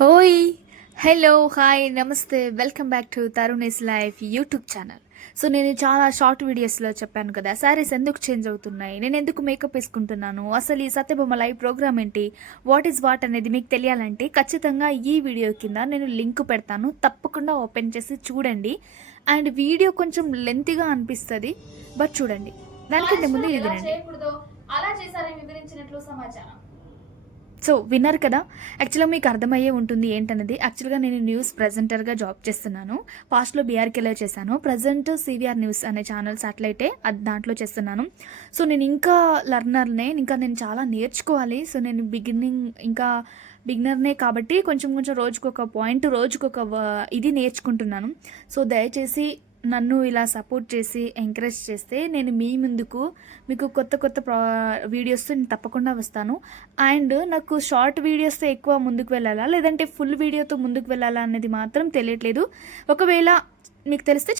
ఓయ్! Hello! Hi! నమస్తే. Welcome back to Tarun life YouTube channel. So, నేను చాలా షార్ట్ వీడియోస్‌లో చెప్పాను కదా! శారీస్ ఎందుకు చేంజ్ అవుతున్నాయి? నేనెందుకు మేకప్ ఏసుకుంటున్నాను? అసలు ఈ సత్యభామ లైవ్ ప్రోగ్రామ్ ఏంటి? వాట్ ఈస్ వాట్ అనేది మీకు తెలియాలంటే ఖచ్చితంగా ఈ వీడియో కింద నేను లింక్ పెడతాను. తప్పకుండా ఓపెన్ చేసి చూడండి. అండ్ వీడియో కొంచెం లెంతీగా అనిపిస్తది. బట్ చూడండి. దానికంటే ముందు ఇది ఎలా వినండి. చేయకూడదో అలా చేశారని వివరించినట్లు సమాచారం. సో, విన్నారు కదా! యాక్చువల్‌గా మీకు అర్థమయ్యే ఉంటుంది ఏంటనేది. యాక్చువల్‌గా నేను న్యూస్ ప్రెజెంటర్‌గా జాబ్ చేస్తున్నాను. పాస్ట్‌లో బీఆర్‌కేలో చేశాను. ప్రెజెంట్ సీవీఆర్ న్యూస్ అనే ఛానల్ శాటిలైటే దాంట్లో చేస్తున్నాను. సో, నేను ఇంకా లెర్నర్‌నే. ఇంకా నేను చాలా నేర్చుకోవాలి. సో, నేను ఇంకా బిగినర్‌నే కాబట్టి కొంచెం కొంచెం రోజుకొక పాయింట్, రోజుకొక ఇది నేర్చుకుంటున్నాను. సో, దయచేసి నన్ను ఇలా సపోర్ట్ చేసి, ఎంకరేజ్ చేస్తే నేను మీ ముందుకు మీకు కొత్త కొత్త వీడియోస్‌తో నేను తప్పకుండా వస్తాను. అండ్ నాకు షార్ట్ వీడియోస్‌తో ఎక్కువ ముందుకు వెళ్ళాలా? లేదంటే ఫుల్ వీడియోతో ముందుకు వెళ్ళాలా అనేది మాత్రం తెలియట్లేదు. ఒకవేళ మీకు తెలిస్తే